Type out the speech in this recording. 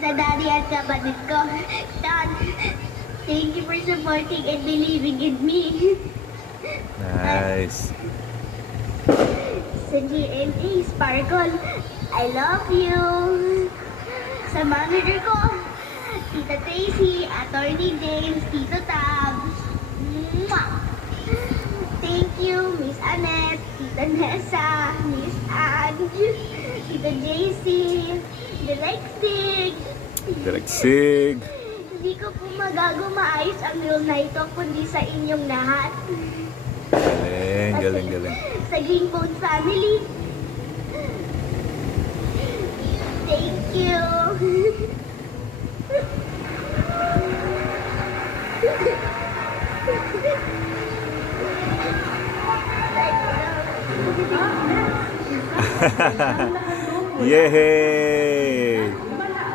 sa daddy at kapatid ko. Dad, thank you for supporting and believing in me. Nice. Sa GMA Sparkle, I love you. Sa manager ko, Tita Tracy, Attorney James, Tito Tabs. Mwah! Thank you, Miss Annette, Tita Nessa, Miss Ange, Tita JC, Direct Sig. Direct Sig. Hindi ko po magagawa maayos ang role na ito kundi sa inyong lahat. Galing, galing, galing. Sa Green Phone family. Thank you. Yay!